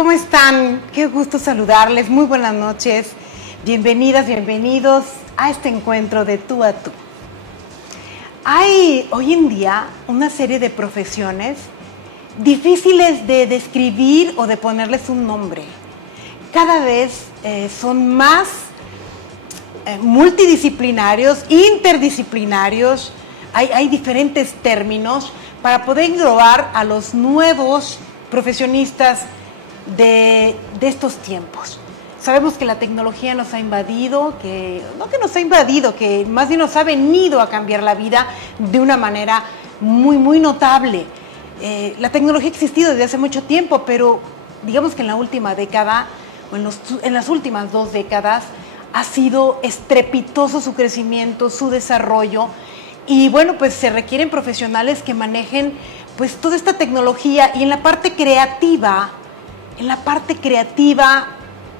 ¿Cómo están? Qué gusto saludarles, muy buenas noches. Bienvenidas, bienvenidos a este encuentro de tú a tú. Hay hoy en día una serie de profesiones difíciles de describir o de ponerles un nombre. Cada vez son más multidisciplinarios, interdisciplinarios. Hay diferentes términos para poder englobar a los nuevos profesionistas de estos tiempos. Sabemos que la tecnología nos ha invadido, que más bien nos ha venido a cambiar la vida de una manera muy notable. La tecnología ha existido desde hace mucho tiempo, pero digamos que en la última década, o en las últimas 2 décadas, ha sido estrepitoso su crecimiento, su desarrollo, y bueno, pues se requieren profesionales que manejen pues toda esta tecnología. Y en la parte creativa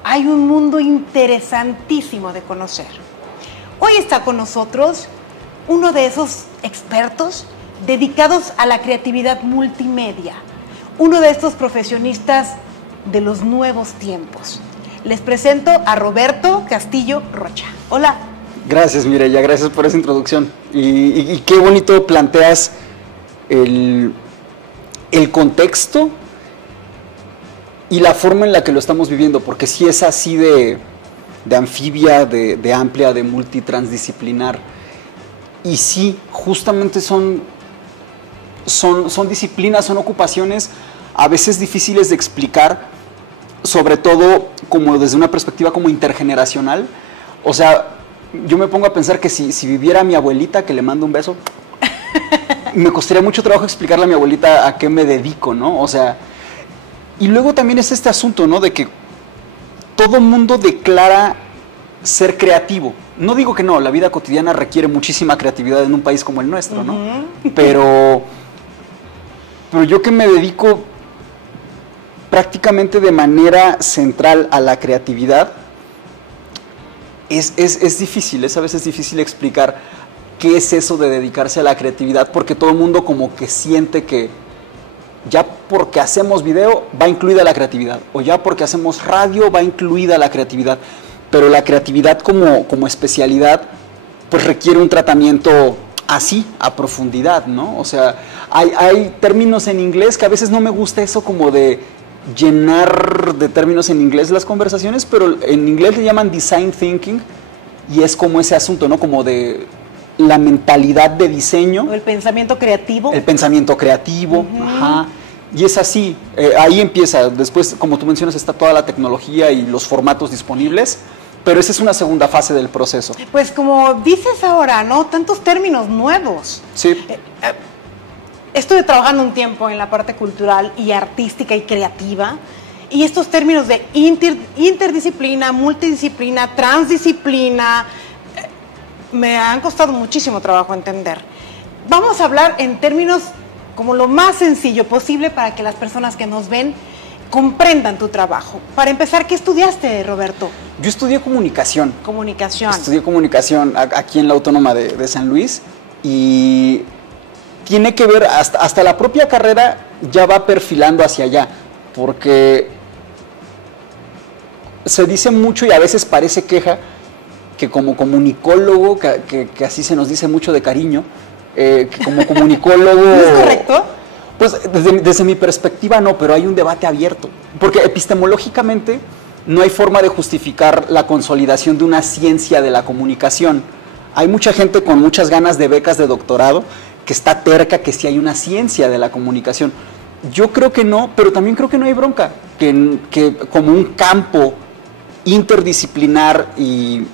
hay un mundo interesantísimo de conocer. Hoy está con nosotros uno de esos expertos dedicados a la creatividad multimedia, uno de estos profesionistas de los nuevos tiempos. Les presento a Roberto Castillo Rocha. Hola. Gracias, Mireya, gracias por esa introducción. Y qué bonito planteas el contexto y la forma en la que lo estamos viviendo, porque sí es así de anfibia, de amplia, de multitransdisciplinar. Y sí, justamente son disciplinas, son ocupaciones a veces difíciles de explicar, sobre todo como desde una perspectiva como intergeneracional. O sea, yo me pongo a pensar que si viviera mi abuelita, que le mando un beso, me costaría mucho trabajo explicarle a mi abuelita a qué me dedico, ¿no? O sea, y luego también es este asunto, ¿no? De que todo mundo declara ser creativo. No digo que no, la vida cotidiana requiere muchísima creatividad en un país como el nuestro, ¿no? Pero yo que me dedico prácticamente de manera central a la creatividad, es difícil, es a veces difícil explicar qué es eso de dedicarse a la creatividad, porque todo el mundo como que siente que ya porque hacemos video va incluida la creatividad, o ya porque hacemos radio va incluida la creatividad, pero la creatividad como especialidad pues requiere un tratamiento así, a profundidad, ¿no? O sea, hay términos en inglés que a veces no me gusta eso como de llenar de términos en inglés las conversaciones, pero en inglés le llaman design thinking, y es como ese asunto, ¿no? Como de la mentalidad de diseño. O el pensamiento creativo. El pensamiento creativo, ajá. Y es así, ahí empieza. Después, como tú mencionas, está toda la tecnología y los formatos disponibles, pero esa es una segunda fase del proceso. Pues como dices ahora, ¿no? Tantos términos nuevos. Sí. Estuve trabajando un tiempo en la parte cultural y artística y creativa, y estos términos de interdisciplina, multidisciplina, transdisciplina, me han costado muchísimo trabajo entender. Vamos a hablar en términos como lo más sencillo posible para que las personas que nos ven comprendan tu trabajo. Para empezar, ¿qué estudiaste, Roberto? Yo estudié comunicación. Comunicación. Estudié comunicación aquí en la Autónoma de San Luis, y tiene que ver, hasta la propia carrera ya va perfilando hacia allá, porque se dice mucho y a veces parece queja que como comunicólogo, que así se nos dice mucho de cariño, que como comunicólogo... ¿No es correcto? Pues desde mi perspectiva no, pero hay un debate abierto, porque epistemológicamente no hay forma de justificar la consolidación de una ciencia de la comunicación. Hay mucha gente con muchas ganas de becas de doctorado que está terca que sí hay una ciencia de la comunicación. Yo creo que no, pero también creo que no hay bronca, que como un campo interdisciplinar y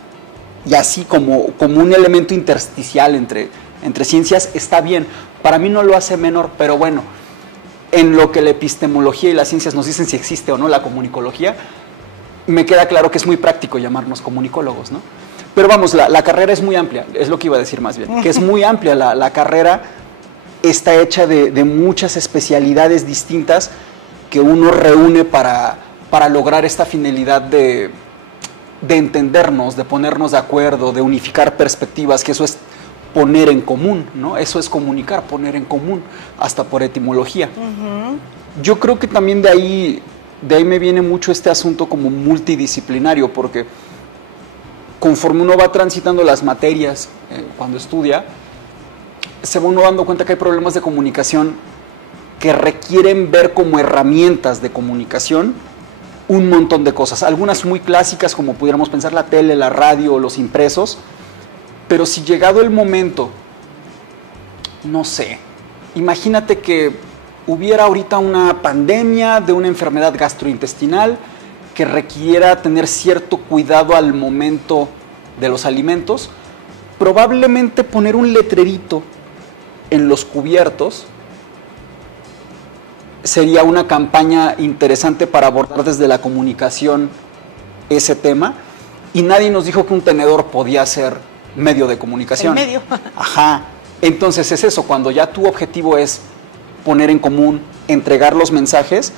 así como un elemento intersticial entre ciencias está bien. Para mí no lo hace menor, pero bueno, en lo que la epistemología y las ciencias nos dicen si existe o no la comunicología, me queda claro que es muy práctico llamarnos comunicólogos, ¿no? Pero vamos, la carrera es muy amplia, es lo que iba a decir más bien, que es muy amplia. La carrera está hecha de muchas especialidades distintas que uno reúne para lograr esta finalidad de entendernos, de ponernos de acuerdo, de unificar perspectivas, que eso es poner en común, ¿no? Eso es comunicar, poner en común, hasta por etimología. Yo creo que también de ahí de ahí me viene mucho este asunto como multidisciplinario, porque conforme uno va transitando las materias cuando estudia, se va uno dando cuenta que hay problemas de comunicación que requieren ver como herramientas de comunicación un montón de cosas, algunas muy clásicas como pudiéramos pensar la tele, la radio o los impresos, pero si llegado el momento, no sé, imagínate que hubiera ahorita una pandemia de una enfermedad gastrointestinal que requiera tener cierto cuidado al momento de los alimentos, probablemente poner un letrerito en los cubiertos sería una campaña interesante para abordar desde la comunicación ese tema, y nadie nos dijo que un tenedor podía ser medio de comunicación. El medio. Ajá. Entonces es eso, cuando ya tu objetivo es poner en común, entregar los mensajes,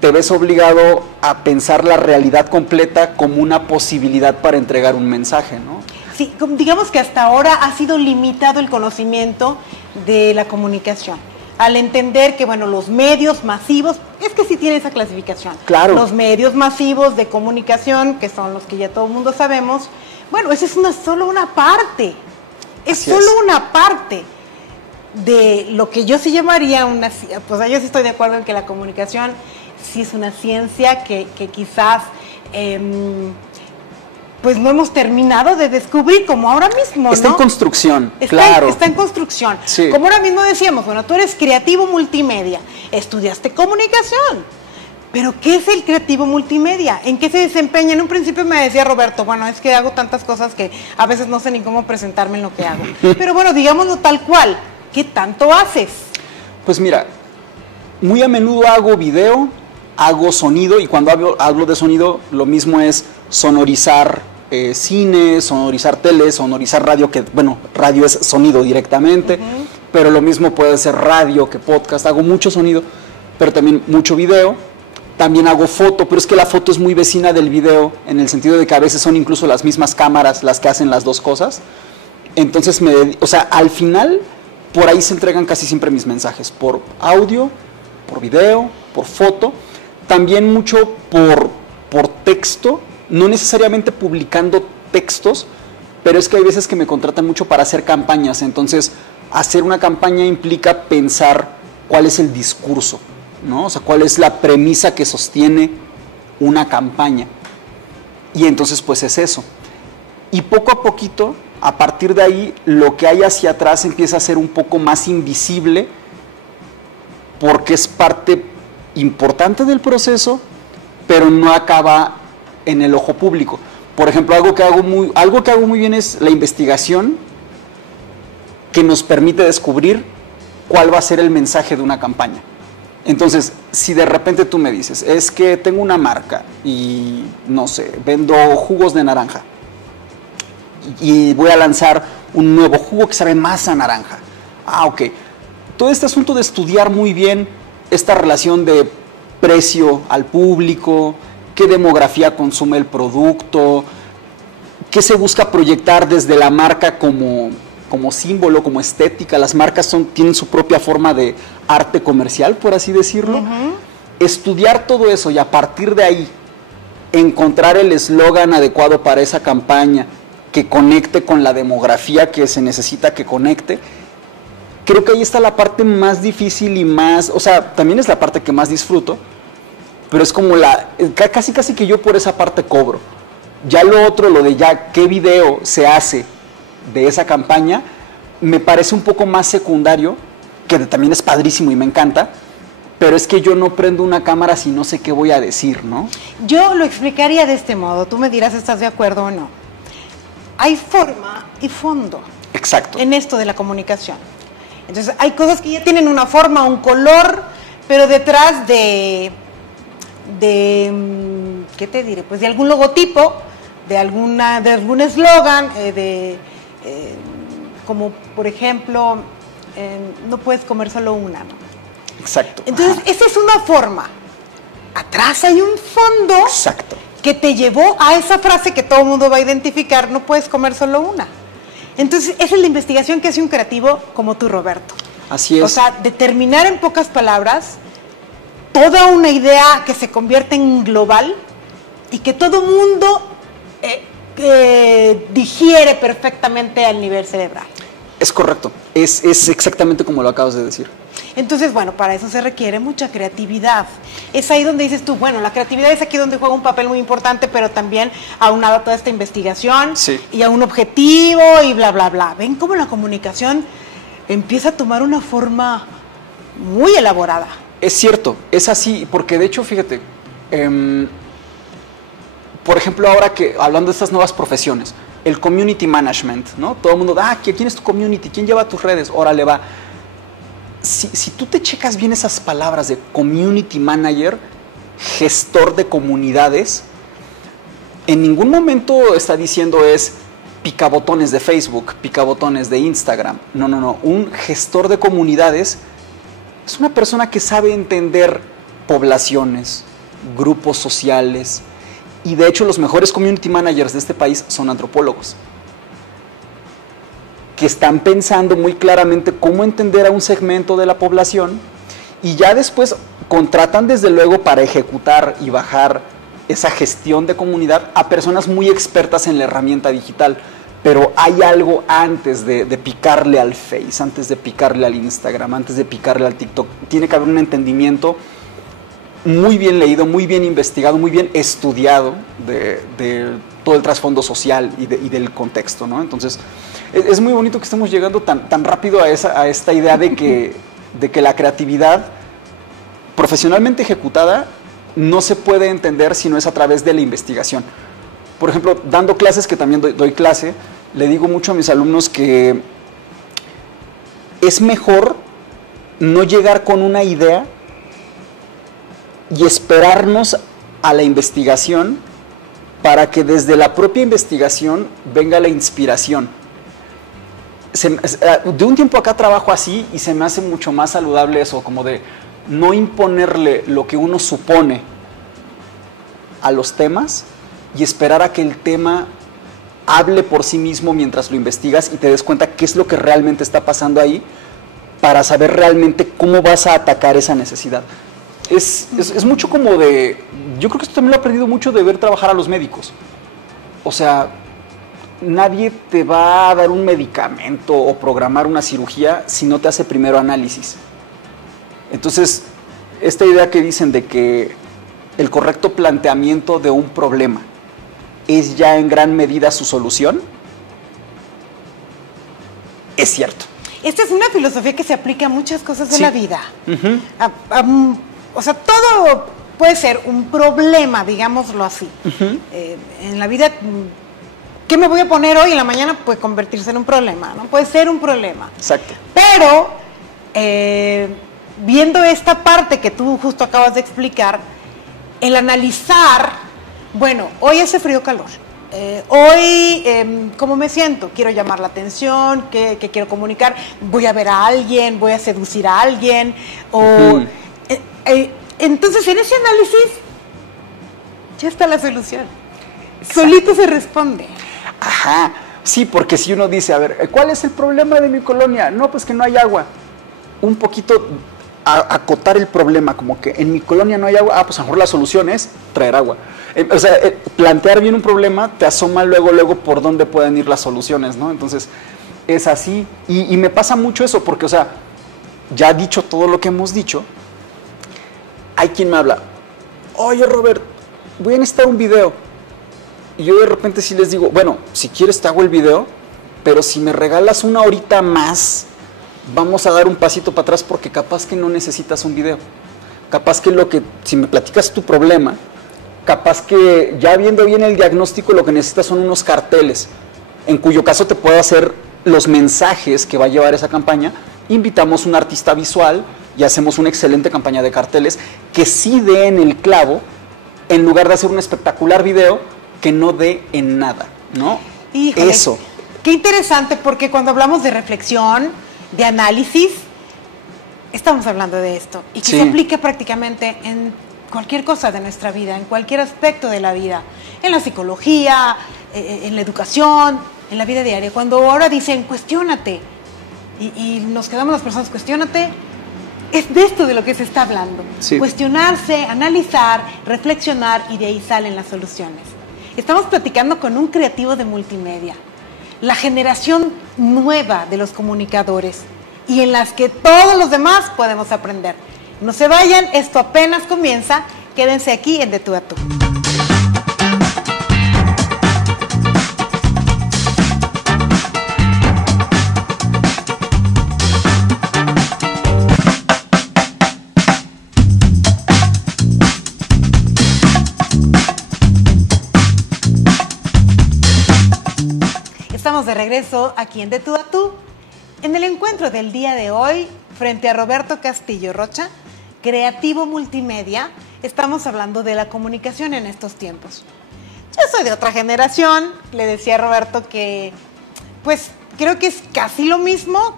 te ves obligado a pensar la realidad completa como una posibilidad para entregar un mensaje, ¿no? Sí, digamos que hasta ahora ha sido limitado el conocimiento de la comunicación. Al entender que, bueno, los medios masivos, es que sí tiene esa clasificación. Claro. Los medios masivos de comunicación, que son los que ya todo el mundo sabemos, bueno, esa es solo una parte. Es solo una parte de lo que yo sí llamaría una... Pues yo sí estoy de acuerdo en que la comunicación sí es una ciencia que quizás... pues no hemos terminado de descubrir, como ahora mismo, ¿no? Está en construcción, claro. Está en construcción. Sí. Como ahora mismo decíamos, bueno, tú eres creativo multimedia, estudiaste comunicación, pero ¿qué es el creativo multimedia? ¿En qué se desempeña? En un principio me decía Roberto, bueno, es que hago tantas cosas que a veces no sé ni cómo presentarme en lo que hago. Pero bueno, digámoslo tal cual, ¿qué tanto haces? Pues mira, muy a menudo hago video, hago sonido, y cuando hablo de sonido, lo mismo es sonorizar cine, sonorizar tele, sonorizar radio, que bueno, radio es sonido directamente, pero lo mismo puede ser radio que podcast. Hago mucho sonido, pero también mucho video. También hago foto, pero es que la foto es muy vecina del video, en el sentido de que a veces son incluso las mismas cámaras las que hacen las dos cosas. Entonces, o sea, al final, por ahí se entregan casi siempre mis mensajes, por audio, por video, por foto, también mucho por texto, no necesariamente publicando textos, pero es que hay veces que me contratan mucho para hacer campañas. Entonces, hacer una campaña implica pensar cuál es el discurso, ¿no? O sea, cuál es la premisa que sostiene una campaña. Y entonces, pues es eso. Y poco a poquito, a partir de ahí, lo que hay hacia atrás empieza a ser un poco más invisible, porque es parte importante del proceso, pero no acaba en el ojo público. Por ejemplo, algo que hago muy bien es la investigación, que nos permite descubrir cuál va a ser el mensaje de una campaña. Entonces, si de repente tú me dices, es que tengo una marca y, no sé, vendo jugos de naranja y voy a lanzar un nuevo jugo que sabe más a naranja. Ah, ok. Todo este asunto de estudiar muy bien esta relación de precio al público, qué demografía consume el producto, qué se busca proyectar desde la marca como símbolo, como estética. Las marcas tienen su propia forma de arte comercial, por así decirlo. Estudiar todo eso y a partir de ahí encontrar el eslogan adecuado para esa campaña que conecte con la demografía que se necesita que conecte. Creo que ahí está la parte más difícil y más, o sea, también es la parte que más disfruto, pero es como casi que yo por esa parte cobro. Ya lo otro, lo de ya qué video se hace de esa campaña, me parece un poco más secundario, que también es padrísimo y me encanta, pero es que yo no prendo una cámara si no sé qué voy a decir, ¿no? Yo lo explicaría de este modo, tú me dirás si estás de acuerdo o no. Hay forma y fondo. Exacto. En esto de la comunicación. Entonces, hay cosas que ya tienen una forma, un color, pero detrás de ¿qué te diré? Pues de algún logotipo, de algún eslogan, como por ejemplo, no puedes comer solo una, ¿no? Exacto. Entonces, esa es una forma. Atrás hay un fondo. Exacto. Que te llevó a esa frase que todo el mundo va a identificar, no puedes comer solo una. Entonces, esa es la investigación que hace un creativo como tú, Roberto. Así es. O sea, determinar en pocas palabras toda una idea que se convierte en global y que todo mundo digiere perfectamente al nivel cerebral. Es correcto, es exactamente como lo acabas de decir. Entonces, bueno, para eso se requiere mucha creatividad. Es ahí donde dices tú, bueno, la creatividad es aquí donde juega un papel muy importante, pero también aunado a toda esta investigación y a un objetivo y bla, bla, bla. ¿Ven cómo la comunicación empieza a tomar una forma muy elaborada? Es cierto, es así, porque de hecho, fíjate, por ejemplo, ahora que hablando de estas nuevas profesiones, el community management, ¿no? Todo el mundo, ¿quién es tu community? ¿Quién lleva tus redes? Órale, va. Si tú te checas bien esas palabras de community manager, gestor de comunidades, en ningún momento está diciendo es picabotones de Facebook, picabotones de Instagram. No. Un gestor de comunidades es una persona que sabe entender poblaciones, grupos sociales, y de hecho los mejores community managers de este país son antropólogos, que están pensando muy claramente cómo entender a un segmento de la población y ya después contratan desde luego para ejecutar y bajar esa gestión de comunidad a personas muy expertas en la herramienta digital. Pero hay algo antes de picarle al Face, antes de picarle al Instagram, antes de picarle al TikTok. Tiene que haber un entendimiento muy bien leído, muy bien investigado, muy bien estudiado de todo el trasfondo social y del contexto, ¿no? Entonces, es muy bonito que estemos llegando tan rápido a esta idea de que la creatividad profesionalmente ejecutada no se puede entender si no es a través de la investigación. Por ejemplo, dando clases, que también doy clase, le digo mucho a mis alumnos que es mejor no llegar con una idea y esperarnos a la investigación para que desde la propia investigación venga la inspiración. De un tiempo acá trabajo así y se me hace mucho más saludable eso, como de no imponerle lo que uno supone a los temas y esperar a que el tema hable por sí mismo mientras lo investigas y te des cuenta qué es lo que realmente está pasando ahí para saber realmente cómo vas a atacar esa necesidad. Es mucho como de... Yo creo que esto también lo he aprendido mucho de ver trabajar a los médicos. O sea, nadie te va a dar un medicamento o programar una cirugía si no te hace primero análisis. Entonces, esta idea que dicen de que el correcto planteamiento de un problema es ya en gran medida su solución, es cierto. Esta es una filosofía que se aplica a muchas cosas de la vida. Uh-huh. O sea, todo puede ser un problema, digámoslo así. Uh-huh. En la vida, ¿qué me voy a poner hoy? En la mañana puede convertirse en un problema, ¿no? Puede ser un problema. Exacto. Pero, viendo esta parte que tú justo acabas de explicar, el analizar, bueno, hoy hace frío o calor. Hoy, ¿cómo me siento? Quiero llamar la atención, ¿qué quiero comunicar? Voy a ver a alguien, voy a seducir a alguien, o... Uh-huh. Entonces, en ese análisis, ya está la solución. Exacto. Solito se responde. Ajá, sí, porque si uno dice, a ver, ¿cuál es el problema de mi colonia? No, pues que no hay agua. Un poquito acotar el problema, como que en mi colonia no hay agua, pues a lo mejor la solución es traer agua. O sea, plantear bien un problema te asoma luego por dónde pueden ir las soluciones, ¿no? Entonces, es así. Y me pasa mucho eso, porque, o sea, ya dicho todo lo que hemos dicho, hay quien me habla, oye Robert, voy a necesitar un video. Y yo de repente sí les digo, bueno, si quieres te hago el video, pero si me regalas una horita más, vamos a dar un pasito para atrás porque capaz que no necesitas un video. Capaz que si me platicas tu problema, capaz que ya viendo bien el diagnóstico lo que necesitas son unos carteles, en cuyo caso te puedo hacer los mensajes que va a llevar esa campaña. Invitamos a un artista visual y hacemos una excelente campaña de carteles que sí dé en el clavo, en lugar de hacer un espectacular video que no dé en nada, ¿no? Híjole, eso. Qué interesante, porque cuando hablamos de reflexión, de análisis, estamos hablando de esto y que se aplica prácticamente en cualquier cosa de nuestra vida, en cualquier aspecto de la vida, en la psicología, en la educación, en la vida diaria. Cuando ahora dicen, cuestiónate, y nos quedamos las personas, cuestiónate, es de esto de lo que se está hablando. Sí. Cuestionarse, analizar, reflexionar y de ahí salen las soluciones. Estamos platicando con un creativo de multimedia, la generación nueva de los comunicadores y en las que todos los demás podemos aprender. No se vayan, esto apenas comienza, quédense aquí en De Tú a Tú. Estamos de regreso aquí en De Tú a Tú. En el encuentro del día de hoy, frente a Roberto Castillo Rocha, creativo multimedia, estamos hablando de la comunicación en estos tiempos. Yo soy de otra generación, le decía a Roberto que, pues, creo que es casi lo mismo,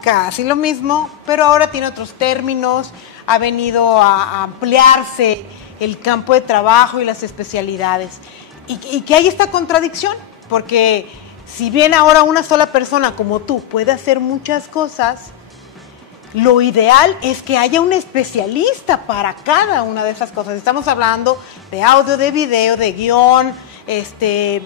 pero ahora tiene otros términos, ha venido a ampliarse el campo de trabajo y las especialidades. Y que hay esta contradicción, porque si bien ahora una sola persona como tú puede hacer muchas cosas, lo ideal es que haya un especialista para cada una de esas cosas. Estamos hablando de audio, de video, de guión, de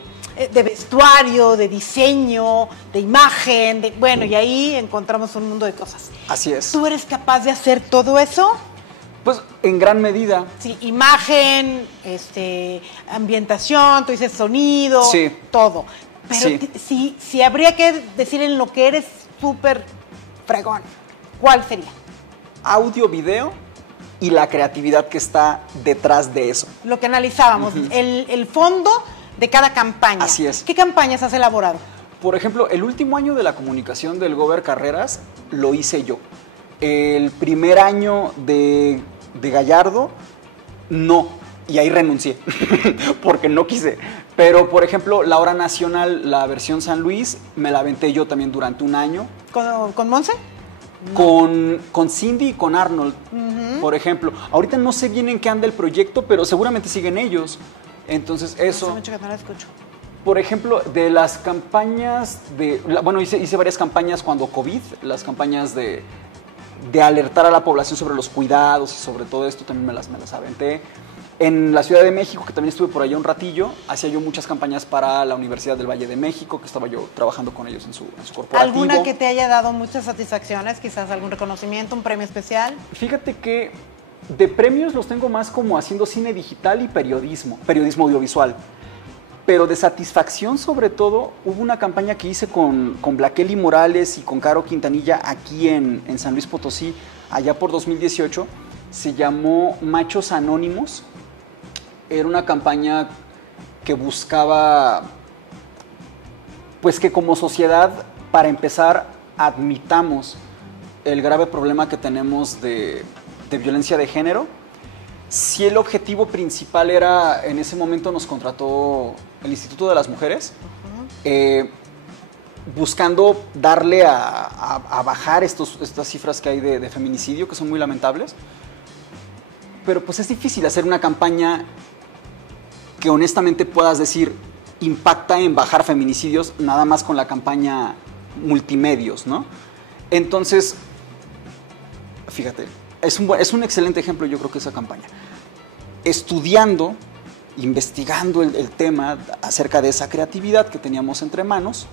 vestuario, de diseño, de imagen, bueno, y ahí encontramos un mundo de cosas. Así es. ¿Tú eres capaz de hacer todo eso? Pues en gran medida. Sí, imagen, ambientación, tú dices sonido, sí, todo. Pero sí. Si habría que decir en lo que eres súper fregón, ¿cuál sería? Audio, video y la creatividad que está detrás de eso. Lo que analizábamos, el fondo de cada campaña. Así es. ¿Qué campañas has elaborado? Por ejemplo, el último año de la comunicación del Gober Carreras lo hice yo. El primer año de Gallardo, no. Y ahí renuncié, porque no quise. Pero, por ejemplo, la hora nacional, la versión San Luis, me la aventé yo también durante un año. ¿Con Monse? No. Con Cindy y con Arnold, por ejemplo. Ahorita no sé bien en qué anda el proyecto, pero seguramente siguen ellos. Entonces, eso... Hace mucho que no la escucho. Por ejemplo, de las campañas bueno, hice varias campañas cuando COVID, las campañas de alertar a la población sobre los cuidados y sobre todo esto también me las aventé. En la Ciudad de México, que también estuve por allá un ratillo, hacía yo muchas campañas para la Universidad del Valle de México, que estaba yo trabajando con ellos en su corporativo. ¿Alguna que te haya dado muchas satisfacciones? Quizás algún reconocimiento, un premio especial. Fíjate que de premios los tengo más como haciendo cine digital y periodismo audiovisual. Pero de satisfacción, sobre todo, hubo una campaña que hice con Blaqueli Morales y con Caro Quintanilla aquí en San Luis Potosí, allá por 2018. Se llamó Machos Anónimos. Era una campaña que buscaba, pues que como sociedad, para empezar, admitamos el grave problema que tenemos de violencia de género. Si el objetivo principal era, en ese momento nos contrató el Instituto de las Mujeres, buscando darle a bajar estas cifras que hay de feminicidio, que son muy lamentables. Pero pues es difícil hacer una campaña que honestamente puedas decir impacta en bajar feminicidios nada más con la campaña multimedios, ¿no? Entonces, fíjate, es un excelente ejemplo, yo creo que esa campaña. Estudiando, investigando el tema acerca de esa creatividad que teníamos entre manos,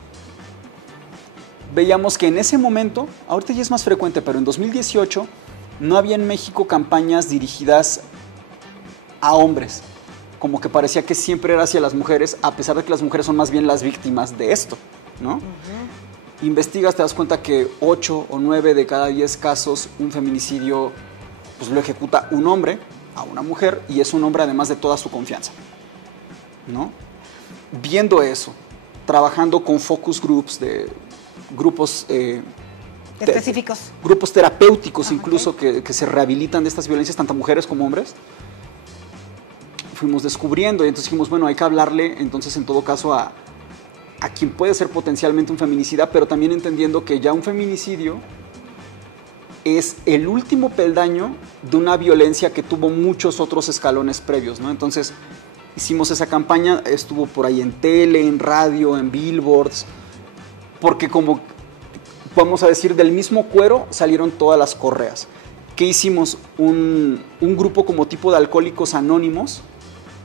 veíamos que en ese momento, ahorita ya es más frecuente, pero en 2018 no había en México campañas dirigidas a hombres. Como que parecía que siempre era hacia las mujeres, a pesar de que las mujeres son más bien las víctimas de esto, ¿no? Investigas, te das cuenta que 8 o 9 de cada 10 casos, un feminicidio pues lo ejecuta un hombre a una mujer, y es un hombre además de toda su confianza, ¿no? Viendo eso, trabajando con focus groups, de grupos específicos, grupos terapéuticos incluso, que se rehabilitan de estas violencias, tanto mujeres como hombres, fuimos descubriendo, y entonces dijimos, bueno, hay que hablarle entonces en todo caso a quien puede ser potencialmente un feminicida, pero también entendiendo que ya un feminicidio es el último peldaño de una violencia que tuvo muchos otros escalones previos, ¿no? Entonces hicimos esa campaña, estuvo por ahí en tele, en radio, en billboards, porque como vamos a decir, del mismo cuero salieron todas las correas. ¿Qué hicimos? Un grupo como tipo de Alcohólicos Anónimos,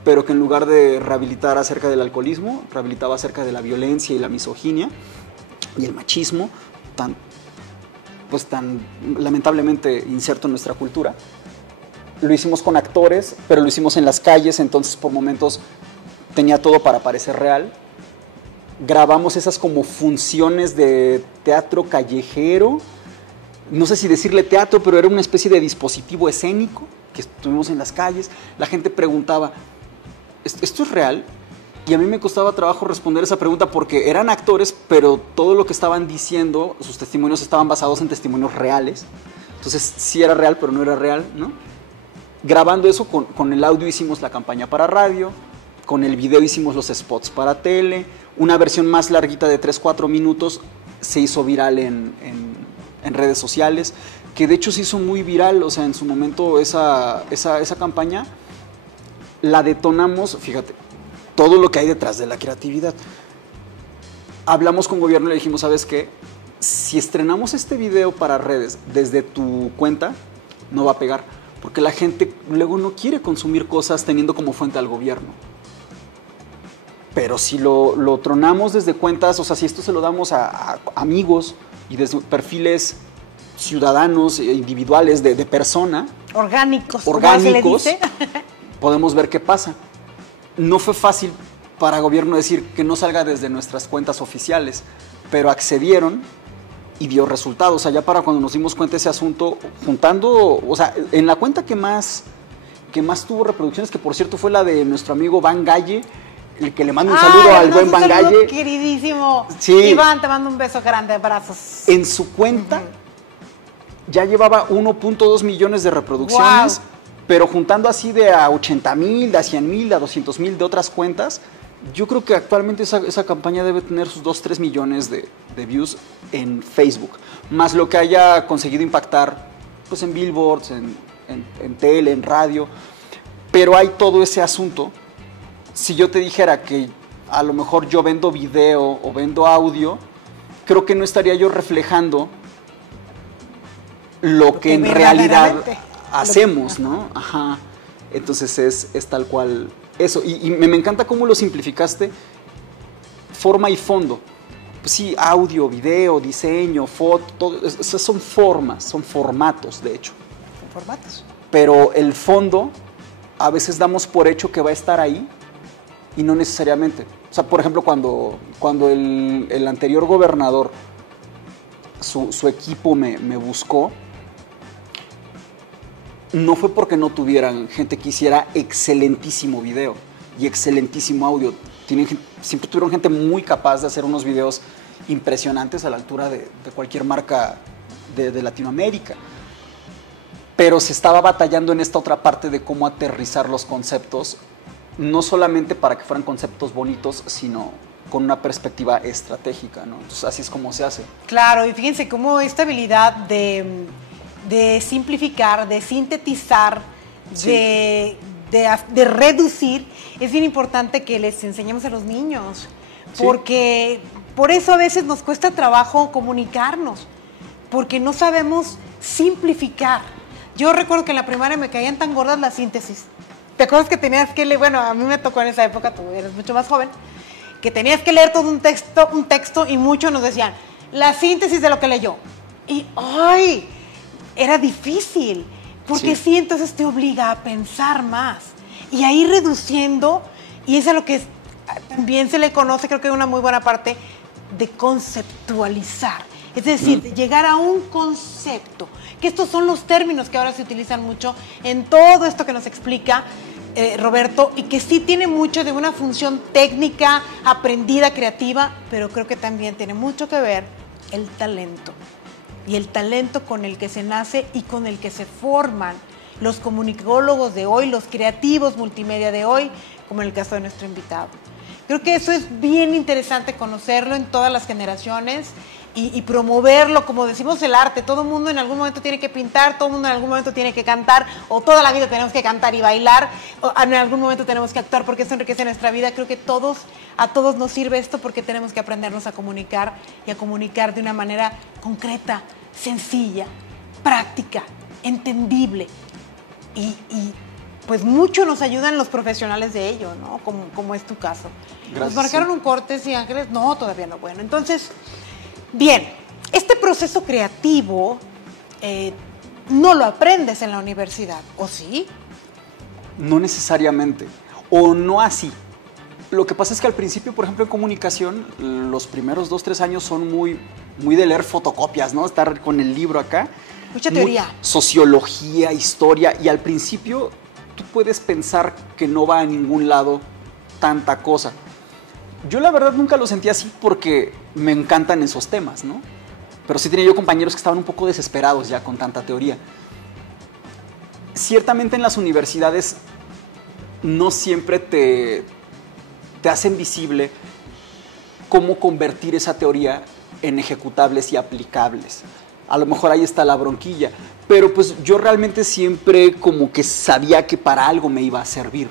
pero que en lugar de rehabilitar acerca del alcoholismo, rehabilitaba acerca de la violencia y la misoginia y el machismo, tan lamentablemente inserto en nuestra cultura. Lo hicimos con actores, pero lo hicimos en las calles, entonces por momentos tenía todo para parecer real. Grabamos esas como funciones de teatro callejero, no sé si decirle teatro, pero era una especie de dispositivo escénico que estuvimos en las calles. La gente preguntaba, ¿esto es real? Y a mí me costaba trabajo responder esa pregunta porque eran actores, pero todo lo que estaban diciendo, sus testimonios estaban basados en testimonios reales. Entonces sí era real, pero no era real, ¿no? Grabando eso, con el audio hicimos la campaña para radio, con el video hicimos los spots para tele, una versión más larguita de 3-4 minutos se hizo viral en redes sociales, que de hecho se hizo muy viral, o sea, en su momento esa campaña la detonamos, fíjate, todo lo que hay detrás de la creatividad. Hablamos con gobierno y le dijimos, ¿sabes qué? Si estrenamos este video para redes desde tu cuenta, no va a pegar, porque la gente luego no quiere consumir cosas teniendo como fuente al gobierno. Pero si lo tronamos desde cuentas, o sea, si esto se lo damos a amigos y desde perfiles ciudadanos, individuales, de persona. Orgánicos, como se le dice. Podemos ver qué pasa. No fue fácil para el gobierno decir que no salga desde nuestras cuentas oficiales, pero accedieron y dio resultados. O sea, ya para cuando nos dimos cuenta de ese asunto, juntando, o sea, en la cuenta que más tuvo reproducciones, que por cierto fue la de nuestro amigo Van Galle, el que le mando un saludo al buen Van Galle. Queridísimo. Sí. Iván, te mando un beso grande, abrazos. En su cuenta ya llevaba 1.2 millones de reproducciones, wow. Pero juntando así de a 80,000, de a 100,000, de a 200,000 de otras cuentas, yo creo que actualmente esa campaña debe tener sus 2-3 millones de views en Facebook, más lo que haya conseguido impactar pues, en billboards, en tele, en radio, pero hay todo ese asunto. Si yo te dijera que a lo mejor yo vendo video o vendo audio, creo que no estaría yo reflejando lo que en realidad hacemos, ¿no? Ajá. Entonces es tal cual eso. Y me encanta cómo lo simplificaste, forma y fondo. Pues sí, audio, video, diseño, foto, todo, esas son formas, son formatos, de hecho. Son formatos. Pero el fondo, a veces damos por hecho que va a estar ahí, y no necesariamente. O sea, por ejemplo, cuando el anterior gobernador, su equipo me buscó, no fue porque no tuvieran gente que hiciera excelentísimo video y excelentísimo audio. Siempre tuvieron gente muy capaz de hacer unos videos impresionantes a la altura de cualquier marca de Latinoamérica. Pero se estaba batallando en esta otra parte de cómo aterrizar los conceptos, no solamente para que fueran conceptos bonitos, sino con una perspectiva estratégica, ¿no? Entonces, así es como se hace. Claro, y fíjense cómo esta habilidad de simplificar, de sintetizar, sí, de reducir, es bien importante que les enseñemos a los niños, sí, porque por eso a veces nos cuesta trabajo comunicarnos, porque no sabemos simplificar. Yo recuerdo que en la primaria me caían tan gordas las síntesis. ¿Te acuerdas que tenías que leer? Bueno, a mí me tocó en esa época, tú eres mucho más joven, que tenías que leer todo un texto y muchos nos decían, la síntesis de lo que leyó. Y ¡ay! Era difícil, porque sí, entonces te obliga a pensar más y a ir reduciendo, y eso es lo que también se le conoce, creo que hay una muy buena parte de conceptualizar, es decir, de llegar a un concepto, que estos son los términos que ahora se utilizan mucho en todo esto que nos explica Roberto, y que sí tiene mucho de una función técnica, aprendida, creativa, pero creo que también tiene mucho que ver el talento. Y el talento con el que se nace y con el que se forman los comunicólogos de hoy, los creativos multimedia de hoy, como en el caso de nuestro invitado. Creo que eso es bien interesante conocerlo en todas las generaciones y promoverlo, como decimos el arte, todo el mundo en algún momento tiene que pintar, todo el mundo en algún momento tiene que cantar, o toda la vida tenemos que cantar y bailar, o en algún momento tenemos que actuar porque eso enriquece nuestra vida. Creo que a todos nos sirve esto porque tenemos que aprendernos a comunicar y a comunicar de una manera concreta, sencilla, práctica, entendible. Y pues mucho nos ayudan los profesionales de ello, ¿no? Como es tu caso. Gracias. Nos marcaron un corte, sí, Ángeles. No, todavía no. Bueno, entonces, bien, este proceso creativo no lo aprendes en la universidad, ¿o sí? No necesariamente, o no así. Lo que pasa es que al principio, por ejemplo, en comunicación, los primeros 2, 3 años son muy de leer fotocopias, ¿no? Estar con el libro acá. Mucha teoría. Sociología, historia, y al principio tú puedes pensar que no va a ningún lado tanta cosa. Yo la verdad nunca lo sentí así porque me encantan esos temas, ¿no? Pero sí tenía yo compañeros que estaban un poco desesperados ya con tanta teoría. Ciertamente en las universidades no siempre te hacen visible cómo convertir esa teoría en ejecutables y aplicables. A lo mejor ahí está la bronquilla, pero pues yo realmente siempre como que sabía que para algo me iba a servir.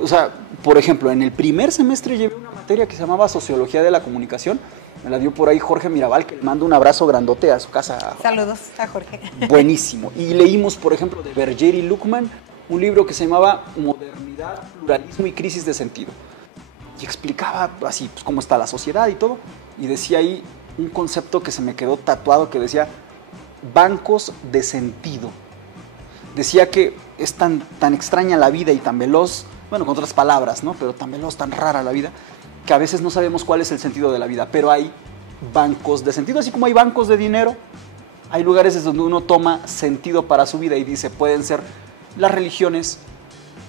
O sea, por ejemplo, en el primer semestre llevé una materia que se llamaba Sociología de la Comunicación. Me la dio por ahí Jorge Mirabal, que le mando un abrazo grandote a su casa. Saludos a Jorge. Buenísimo. Y leímos, por ejemplo, de Berger y Luckman, un libro que se llamaba Modernidad, Pluralismo y Crisis de Sentido. Y explicaba así pues, cómo está la sociedad y todo. Y decía ahí un concepto que se me quedó tatuado que decía bancos de sentido. Decía que es tan extraña la vida y tan veloz, bueno, con otras palabras, ¿no? Pero tan veloz, tan rara la vida, que a veces no sabemos cuál es el sentido de la vida, pero hay bancos de sentido, así como hay bancos de dinero, hay lugares desde donde uno toma sentido para su vida y dice, pueden ser las religiones,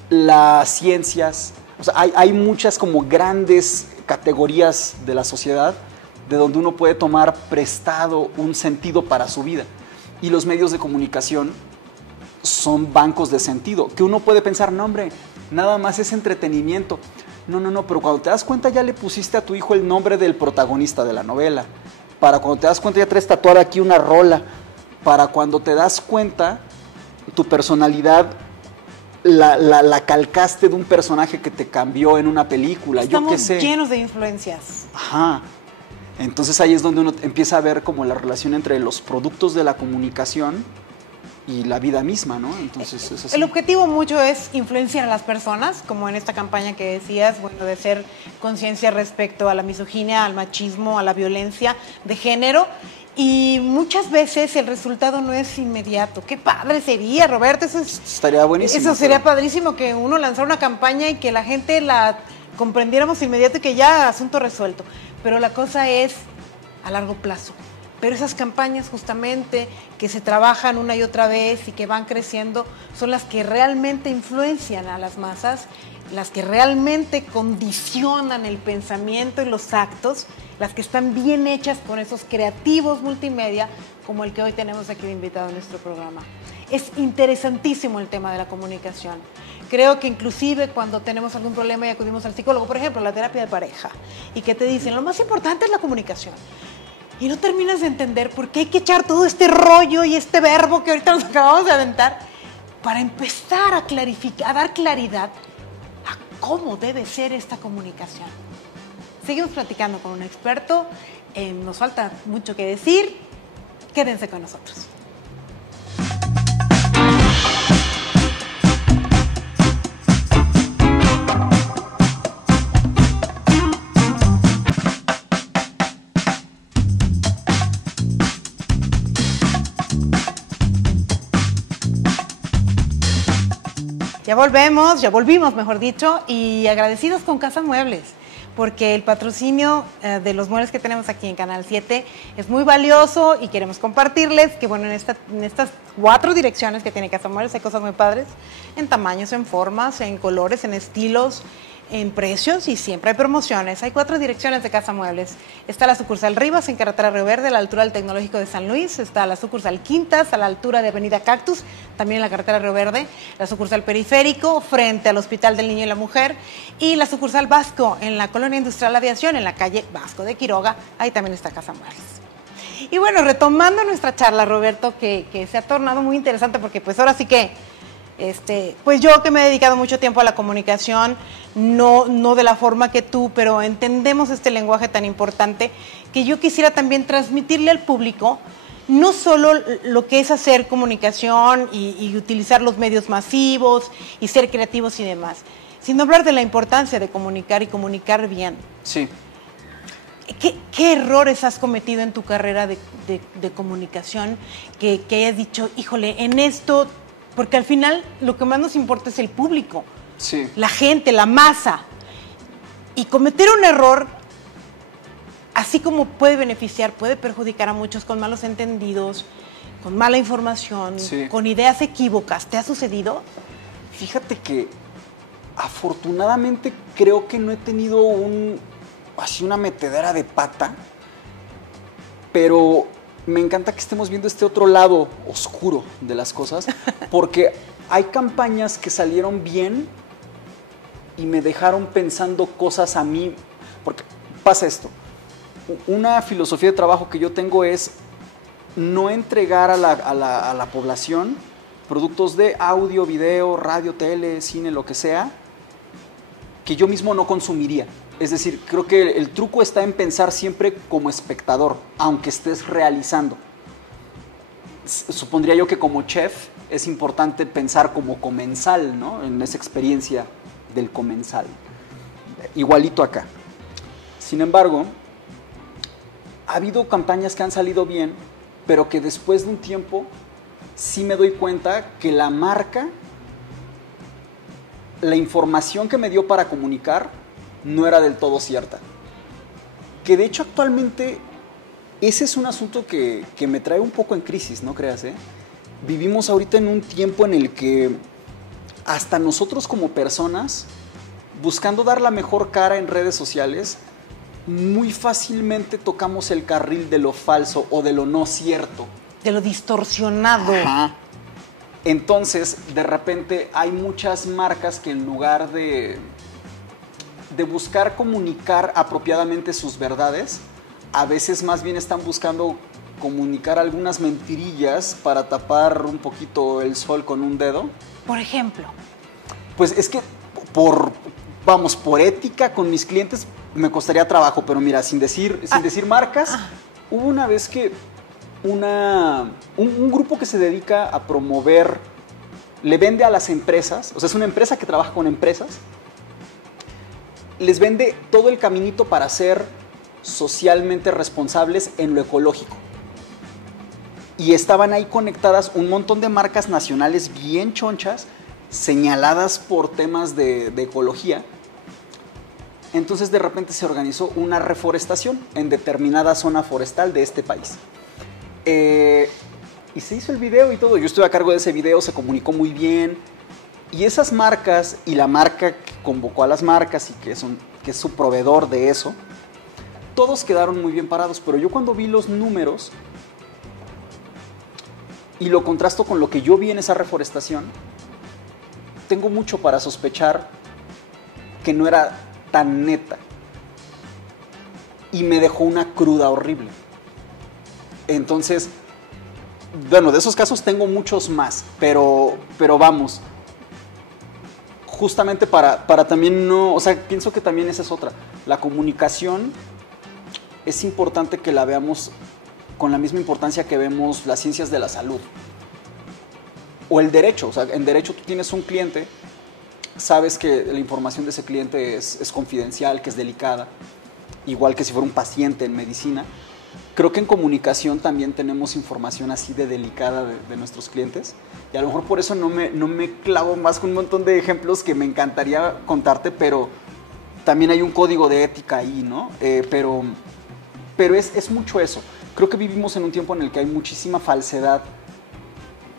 las ciencias, o sea, hay muchas como grandes categorías de la sociedad de donde uno puede tomar prestado un sentido para su vida. Y los medios de comunicación son bancos de sentido, que uno puede pensar, no hombre, nada más es entretenimiento. No, pero cuando te das cuenta ya le pusiste a tu hijo el nombre del protagonista de la novela. Para cuando te das cuenta ya traes tatuada aquí una rola. Para cuando te das cuenta, tu personalidad la calcaste de un personaje que te cambió en una película. Estamos yo qué sé. Llenos de influencias. Ajá. Entonces ahí es donde uno empieza a ver como la relación entre los productos de la comunicación y la vida misma, ¿no? Entonces es así. El objetivo mucho es influenciar a las personas, como en esta campaña que decías, bueno, de hacer conciencia respecto a la misoginia, al machismo, a la violencia de género. Y muchas veces el resultado no es inmediato. ¡Qué padre sería, Roberto! Estaría buenísimo. Eso sería padrísimo, que uno lanzara una campaña y que la gente la comprendiéramos inmediato y que ya asunto resuelto. Pero la cosa es a largo plazo. Pero esas campañas justamente que se trabajan una y otra vez y que van creciendo son las que realmente influencian a las masas, las que realmente condicionan el pensamiento y los actos, las que están bien hechas con esos creativos multimedia como el que hoy tenemos aquí de invitado en nuestro programa. Es interesantísimo el tema de la comunicación. Creo que inclusive cuando tenemos algún problema y acudimos al psicólogo, por ejemplo, la terapia de pareja, y que te dicen, lo más importante es la comunicación. Y no terminas de entender por qué hay que echar todo este rollo y este verbo que ahorita nos acabamos de aventar para empezar a clarificar, a dar claridad a cómo debe ser esta comunicación. Seguimos platicando con un experto, nos falta mucho que decir, quédense con nosotros. Ya volvimos, mejor dicho, y agradecidos con Casa Muebles, porque el patrocinio de los muebles que tenemos aquí en Canal 7 es muy valioso y queremos compartirles que, bueno, en estas 4 direcciones que tiene Casa Muebles hay cosas muy padres, en tamaños, en formas, en colores, en estilos, en precios, y siempre hay promociones. Hay 4 direcciones de Casa Muebles. Está la sucursal Rivas en carretera Río Verde, a la altura del Tecnológico de San Luis. Está la sucursal Quintas a la altura de Avenida Cactus, también en la carretera Río Verde. La sucursal Periférico frente al Hospital del Niño y la Mujer. Y la sucursal Vasco en la Colonia Industrial Aviación, en la calle Vasco de Quiroga. Ahí también está Casa Muebles. Y bueno, retomando nuestra charla, Roberto, que se ha tornado muy interesante, porque pues ahora sí que pues yo que me he dedicado mucho tiempo a la comunicación, no de la forma que tú, pero entendemos este lenguaje tan importante, que yo quisiera también transmitirle al público no solo lo que es hacer comunicación y utilizar los medios masivos y ser creativos y demás, sino hablar de la importancia de comunicar y comunicar bien. Sí. ¿Qué errores has cometido en tu carrera de comunicación que hayas dicho, híjole, en esto, porque al final lo que más nos importa es el público, sí, la gente, la masa, y cometer un error, así como puede beneficiar, puede perjudicar a muchos con malos entendidos, con mala información, sí, con ideas equívocas? ¿Te ha sucedido? Fíjate que afortunadamente creo que no he tenido así una metedera de pata, pero me encanta que estemos viendo este otro lado oscuro de las cosas, porque hay campañas que salieron bien y me dejaron pensando cosas a mí, porque pasa esto. Una filosofía de trabajo que yo tengo es no entregar a la población productos de audio, video, radio, tele, cine, lo que sea, que yo mismo no consumiría. Es decir, creo que el truco está en pensar siempre como espectador, aunque estés realizando. Supondría yo que como chef es importante pensar como comensal, ¿no? En esa experiencia del comensal. Igualito acá. Sin embargo, ha habido campañas que han salido bien, pero que después de un tiempo sí me doy cuenta que la marca, la información que me dio para comunicar, no era del todo cierta. Que de hecho actualmente ese es un asunto que me trae un poco en crisis, no creas, ¿eh? Vivimos ahorita en un tiempo en el que hasta nosotros como personas, buscando dar la mejor cara en redes sociales, muy fácilmente tocamos el carril de lo falso o de lo no cierto. De lo distorsionado. Ajá. Entonces, de repente hay muchas marcas que en lugar de buscar comunicar apropiadamente sus verdades, a veces más bien están buscando comunicar algunas mentirillas para tapar un poquito el sol con un dedo. Por ejemplo. Pues es que por ética con mis clientes me costaría trabajo, pero mira, sin decir marcas, hubo una vez que un grupo que se dedica a promover, le vende a las empresas, o sea, es una empresa que trabaja con empresas, les vende todo el caminito para ser socialmente responsables en lo ecológico. Y estaban ahí conectadas un montón de marcas nacionales bien chonchas, señaladas por temas de ecología. Entonces de repente se organizó una reforestación en determinada zona forestal de este país. Y se hizo el video y todo. Yo estuve a cargo de ese video, se comunicó muy bien. Y esas marcas y la marca que convocó a las marcas y que es su proveedor de eso, todos quedaron muy bien parados. Pero yo cuando vi los números y lo contrasto con lo que yo vi en esa reforestación, tengo mucho para sospechar que no era tan neta. Y me dejó una cruda horrible. Entonces, bueno, de esos casos tengo muchos más, pero vamos, justamente para también no, o sea, pienso que también esa es otra. La comunicación es importante que la veamos con la misma importancia que vemos las ciencias de la salud. O el derecho, o sea, en derecho tú tienes un cliente, sabes que la información de ese cliente es confidencial, que es delicada, igual que si fuera un paciente en medicina. Creo que en comunicación también tenemos información así de delicada de nuestros clientes, y a lo mejor por eso no me clavo más con un montón de ejemplos que me encantaría contarte, pero también hay un código de ética ahí, ¿no? Pero es mucho eso. Creo que vivimos en un tiempo en el que hay muchísima falsedad.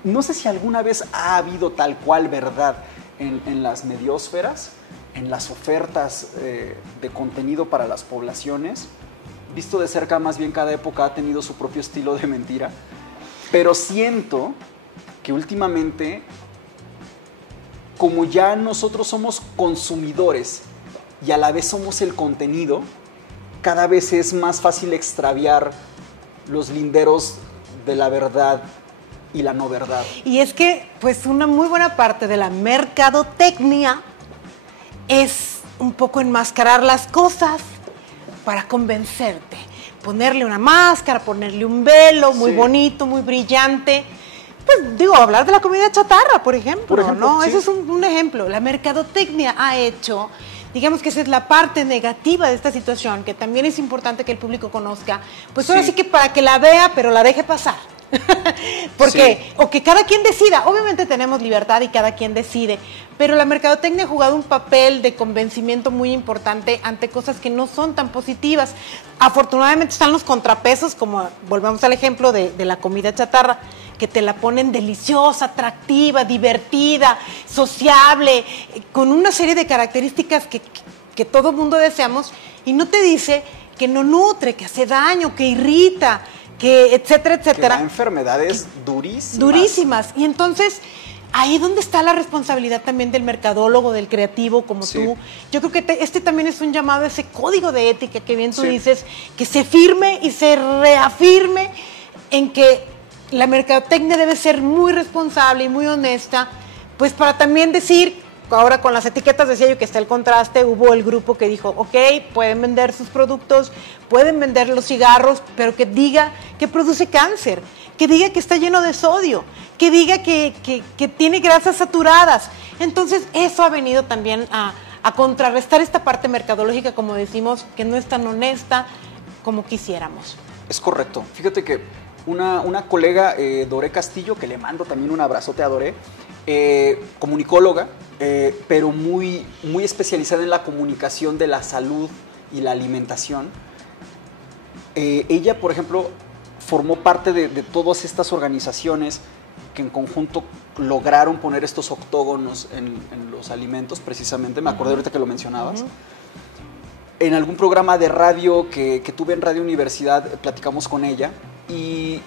No sé si alguna vez ha habido tal cual verdad en las mediosferas, en las ofertas de contenido para las poblaciones. Visto de cerca, más bien cada época ha tenido su propio estilo de mentira, pero siento que últimamente, como ya nosotros somos consumidores y a la vez somos el contenido, cada vez es más fácil extraviar los linderos de la verdad y la no verdad. Y es que, pues, una muy buena parte de la mercadotecnia es un poco enmascarar las cosas para convencerte, ponerle una máscara, ponerle un velo muy bonito, muy brillante. Pues digo, hablar de la comida chatarra, por ejemplo, ¿no? Sí. Ese es un ejemplo. La mercadotecnia ha hecho, digamos que esa es la parte negativa de esta situación, que también es importante que el público conozca, pues ahora sí que para que la vea, pero la deje pasar. Porque, o que cada quien decida, obviamente tenemos libertad y cada quien decide, pero la mercadotecnia ha jugado un papel de convencimiento muy importante ante cosas que no son tan positivas. Afortunadamente están los contrapesos, como volvemos al ejemplo de la comida chatarra, que te la ponen deliciosa, atractiva, divertida, sociable, con una serie de características que todo mundo deseamos, y no te dice que no nutre, que hace daño, que irrita, que etcétera, etcétera. Que da enfermedades durísimas. Durísimas. Y entonces, ahí es donde está la responsabilidad también del mercadólogo, del creativo como tú. Yo creo que este también es un llamado a ese código de ética que bien tú dices, que se firme y se reafirme en que la mercadotecnia debe ser muy responsable y muy honesta, pues para también decir, ahora con las etiquetas decía yo que está el contraste, hubo el grupo que dijo, ok, pueden vender sus productos, pueden vender los cigarros, pero que diga que produce cáncer, que diga que está lleno de sodio, que diga que tiene grasas saturadas. Entonces eso ha venido también a contrarrestar esta parte mercadológica, como decimos, que no es tan honesta como quisiéramos. Es correcto. Fíjate que una colega, Doré Castillo, que le mando también un abrazote a Doré, comunicóloga, pero muy especializada en la comunicación de la salud y la alimentación. Ella, por ejemplo, formó parte de todas estas organizaciones que en conjunto lograron poner estos octógonos en los alimentos, precisamente. Me acordé ahorita que lo mencionabas. En algún programa de radio que tuve en Radio Universidad, platicamos con ella. Y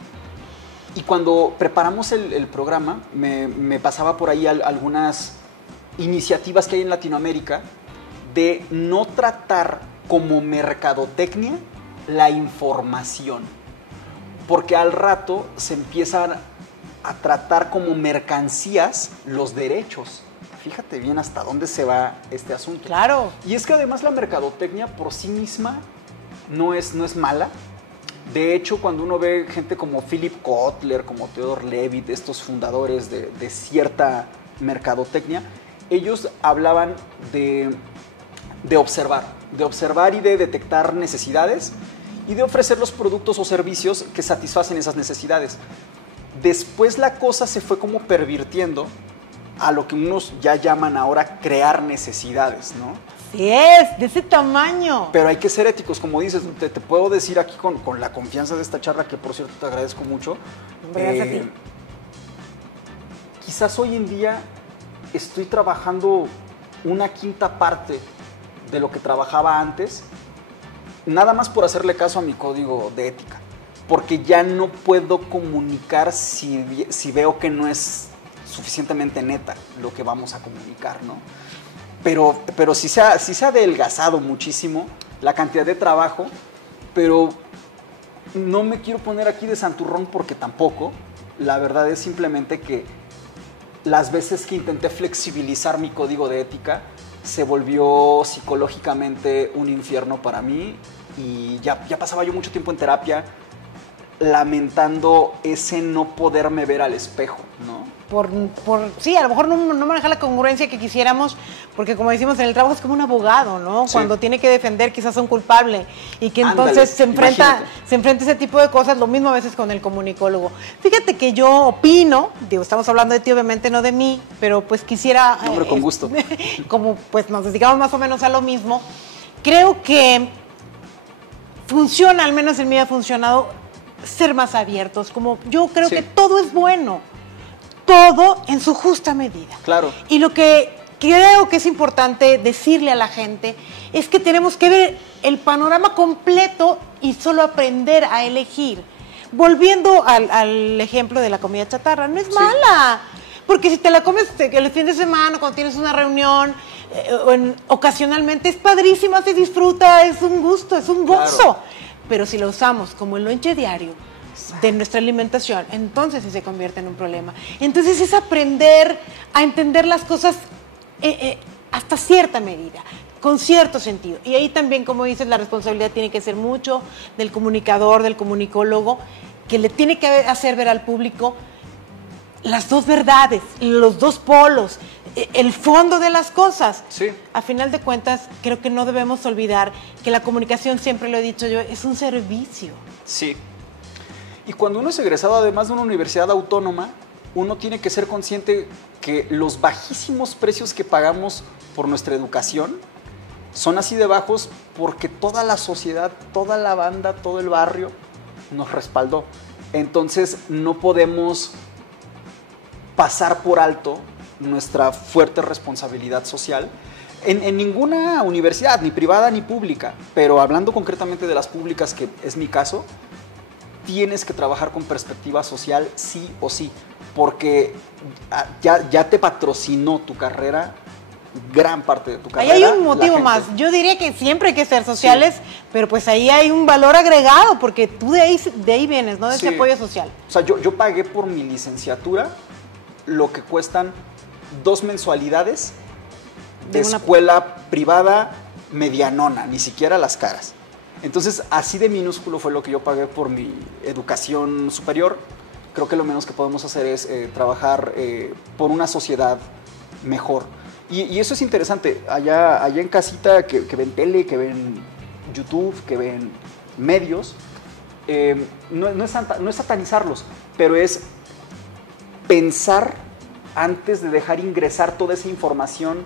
cuando preparamos el programa, me pasaba por ahí algunas iniciativas que hay en Latinoamérica de no tratar como mercadotecnia la información, porque al rato se empiezan a tratar como mercancías los derechos. Fíjate bien hasta dónde se va este asunto. Claro. Y es que además la mercadotecnia por sí misma no es mala. De hecho, cuando uno ve gente como Philip Kotler, como Theodore Levitt, estos fundadores de cierta mercadotecnia, ellos hablaban de observar y de detectar necesidades y de ofrecer los productos o servicios que satisfacen esas necesidades. Después la cosa se fue como pervirtiendo a lo que unos ya llaman ahora crear necesidades, ¿no? Sí es, de ese tamaño. Pero hay que ser éticos, como dices, te puedo decir aquí con la confianza de esta charla, que por cierto te agradezco mucho. Gracias a ti. Quizás hoy en día estoy trabajando una quinta parte de lo que trabajaba antes, nada más por hacerle caso a mi código de ética, porque ya no puedo comunicar si veo que no es suficientemente neta lo que vamos a comunicar, ¿no? Pero sí se ha adelgazado muchísimo la cantidad de trabajo, pero no me quiero poner aquí de santurrón porque tampoco. La verdad es simplemente que las veces que intenté flexibilizar mi código de ética se volvió psicológicamente un infierno para mí y ya pasaba yo mucho tiempo en terapia lamentando ese no poderme ver al espejo, ¿no? Sí, a lo mejor no manejar la congruencia que quisiéramos, porque como decimos, en el trabajo es como un abogado, ¿no? Sí. Cuando tiene que defender quizás a un culpable y que entonces se enfrenta a ese tipo de cosas, lo mismo a veces con el comunicólogo. Fíjate que yo opino, digo, estamos hablando de ti, obviamente no de mí, pero pues quisiera... Hombre, con gusto. Como pues nos dedicamos más o menos a lo mismo, creo que funciona, al menos en mí ha funcionado, ser más abiertos, como yo creo que todo es bueno. Todo en su justa medida. Claro. Y lo que creo que es importante decirle a la gente es que tenemos que ver el panorama completo y solo aprender a elegir. Volviendo al ejemplo de la comida chatarra, no es mala. Porque si te la comes el fin de semana, cuando tienes una reunión, ocasionalmente es padrísima, se disfruta, es un gusto, es un gozo. Claro. Pero si lo usamos como el lonche diario de nuestra alimentación, entonces sí se convierte en un problema. Entonces es aprender a entender las cosas hasta cierta medida. con cierto sentido. Y ahí también, como dices, la responsabilidad tiene que ser mucho del comunicador, del comunicólogo, que le tiene que hacer ver al público las dos verdades, los dos polos, el fondo de las cosas. Sí. A final de cuentas, creo que no debemos olvidar que la comunicación, siempre lo he dicho yo, es un servicio. Sí. Y cuando uno es egresado, además de una universidad autónoma, uno tiene que ser consciente que los bajísimos precios que pagamos por nuestra educación son así de bajos porque toda la sociedad, toda la banda, todo el barrio nos respaldó. Entonces no podemos pasar por alto nuestra fuerte responsabilidad social en ninguna universidad, ni privada ni pública, pero hablando concretamente de las públicas, que es mi caso, tienes que trabajar con perspectiva social sí o sí, porque ya te patrocinó tu carrera, gran parte de tu carrera. Ahí hay un motivo más. Yo diría que siempre hay que ser sociales, sí, pero pues ahí hay un valor agregado, porque tú de ahí vienes, ¿no? De ese apoyo social. O sea, yo pagué por mi licenciatura lo que cuestan 2 mensualidades de escuela privada medianona, ni siquiera las caras. Entonces, así de minúsculo fue lo que yo pagué por mi educación superior. Creo que lo menos que podemos hacer es trabajar por una sociedad mejor. Y eso es interesante. Allá en casita, que ven tele, que ven YouTube, que ven medios, no es satanizarlos, pero es pensar antes de dejar ingresar toda esa información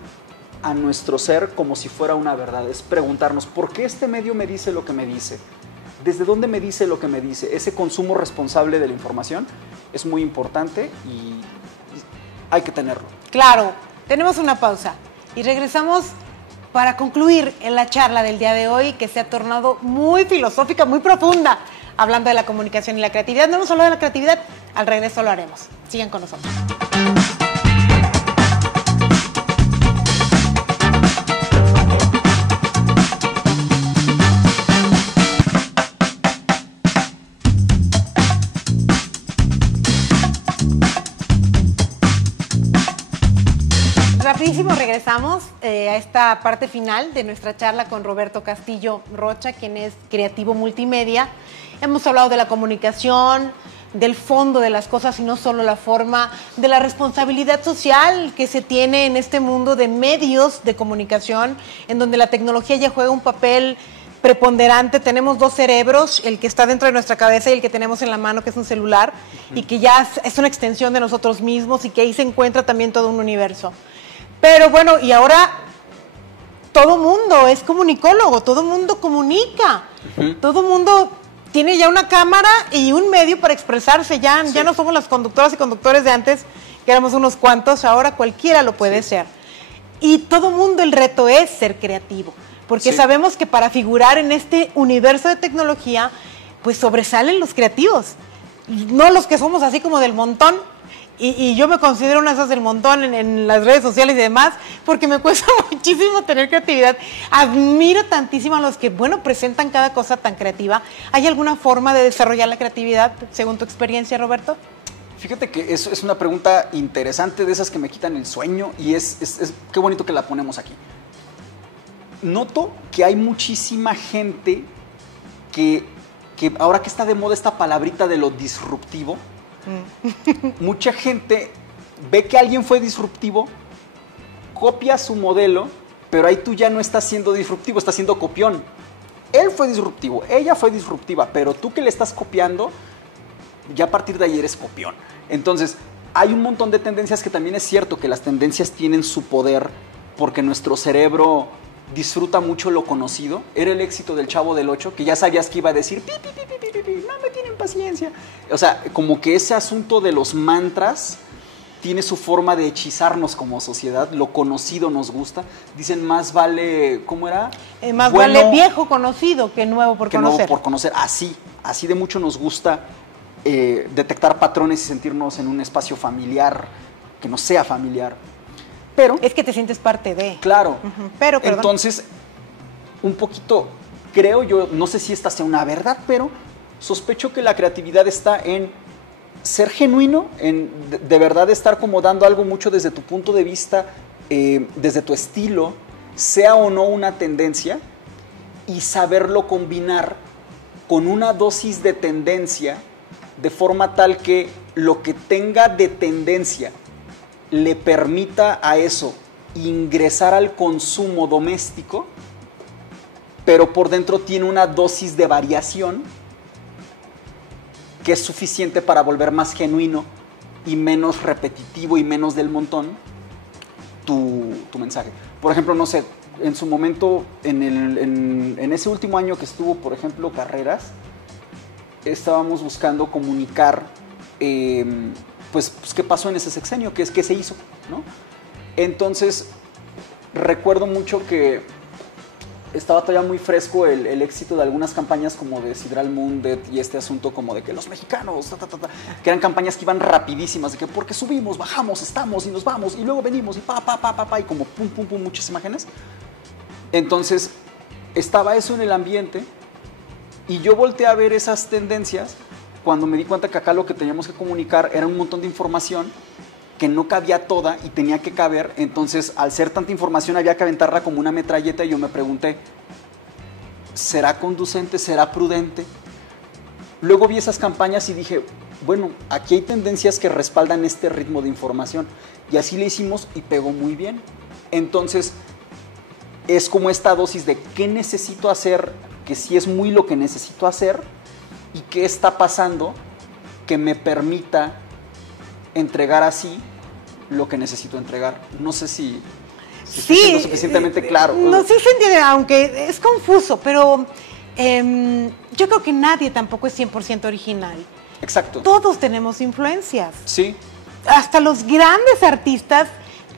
a nuestro ser como si fuera una verdad. Es preguntarnos, ¿por qué este medio me dice lo que me dice? ¿Desde dónde me dice lo que me dice? Ese consumo responsable de la información es muy importante y hay que tenerlo. Claro, tenemos una pausa y regresamos para concluir en la charla del día de hoy, que se ha tornado muy filosófica, muy profunda, hablando de la comunicación y la creatividad. No hemos hablado de la creatividad, al regreso lo haremos. Sigan con nosotros. Rapidísimo regresamos a esta parte final de nuestra charla con Roberto Castillo Rocha, quien es creativo multimedia. Hemos hablado de la comunicación, del fondo de las cosas y no solo la forma, de la responsabilidad social que se tiene en este mundo de medios de comunicación, en donde la tecnología ya juega un papel preponderante. Tenemos dos cerebros, el que está dentro de nuestra cabeza y el que tenemos en la mano, que es un celular, y que ya es una extensión de nosotros mismos, y que ahí se encuentra también todo un universo. Pero bueno, y ahora todo mundo es comunicólogo, todo mundo comunica, todo mundo tiene ya una cámara y un medio para expresarse. Ya no somos las conductoras y conductores de antes, que éramos unos cuantos, ahora cualquiera lo puede ser. Y todo mundo, el reto es ser creativo, porque sabemos que para figurar en este universo de tecnología, pues sobresalen los creativos, no los que somos así como del montón. Y yo me considero una de esas del montón en las redes sociales y demás, porque me cuesta muchísimo tener creatividad. Admiro tantísimo a los que, bueno, presentan cada cosa tan creativa. ¿Hay alguna forma de desarrollar la creatividad, según tu experiencia, Roberto? Fíjate que eso es una pregunta interesante, de esas que me quitan el sueño, y es qué bonito que la ponemos aquí. Noto que hay muchísima gente que ahora que está de moda esta palabrita de lo disruptivo, mucha gente ve que alguien fue disruptivo, copia su modelo, pero ahí tú ya no estás siendo disruptivo, estás siendo copión. Él fue disruptivo, ella fue disruptiva, pero tú que le estás copiando, ya a partir de ahí eres copión. Entonces, hay un montón de tendencias que también es cierto que las tendencias tienen su poder, porque nuestro cerebro disfruta mucho lo conocido. Era el éxito del Chavo del Ocho, que ya sabías que iba a decir pi, pi, pi, pi, pi, pi, no me tienen paciencia. O sea, como que ese asunto de los mantras tiene su forma de hechizarnos como sociedad. Lo conocido nos gusta. Dicen, más vale, ¿cómo era? Más bueno, vale viejo conocido que nuevo por conocer. Nuevo por conocer. Así de mucho nos gusta detectar patrones y sentirnos en un espacio familiar que no sea familiar. Pero es que te sientes parte de. Claro. Pero, perdón. Entonces, un poquito, creo yo, no sé si esta sea una verdad, pero sospecho que la creatividad está en ser genuino, en de verdad estar como dando algo mucho desde tu punto de vista, desde tu estilo, sea o no una tendencia, y saberlo combinar con una dosis de tendencia, de forma tal que lo que tenga de tendencia le permita a eso ingresar al consumo doméstico, pero por dentro tiene una dosis de variación que es suficiente para volver más genuino y menos repetitivo y menos del montón tu mensaje. Por ejemplo, no sé, en su momento, en ese último año que estuvo, por ejemplo, Carreras, estábamos buscando comunicar pues qué pasó en ese sexenio, qué se hizo, ¿no? Entonces, recuerdo mucho que estaba todavía muy fresco el éxito de algunas campañas como de Sidral Mundet y este asunto como de que los mexicanos, que eran campañas que iban rapidísimas, de que porque subimos, bajamos, estamos y nos vamos y luego venimos y y como pum, pum, pum, muchas imágenes. Entonces, estaba eso en el ambiente y yo volteé a ver esas tendencias cuando me di cuenta que acá lo que teníamos que comunicar era un montón de información que no cabía toda y tenía que caber. Entonces, al ser tanta información, había que aventarla como una metralleta y yo me pregunté, ¿será conducente? ¿Será prudente? Luego vi esas campañas y dije, bueno, aquí hay tendencias que respaldan este ritmo de información. Y así le hicimos y pegó muy bien. Entonces, es como esta dosis de qué necesito hacer, que sí es muy lo que necesito hacer, y qué está pasando que me permita entregar así lo que necesito entregar. No sé si estoy siendo suficientemente claro. No, sí se entiende, aunque es confuso, pero yo creo que nadie tampoco es 100% original. Exacto. Todos tenemos influencias. Sí. Hasta los grandes artistas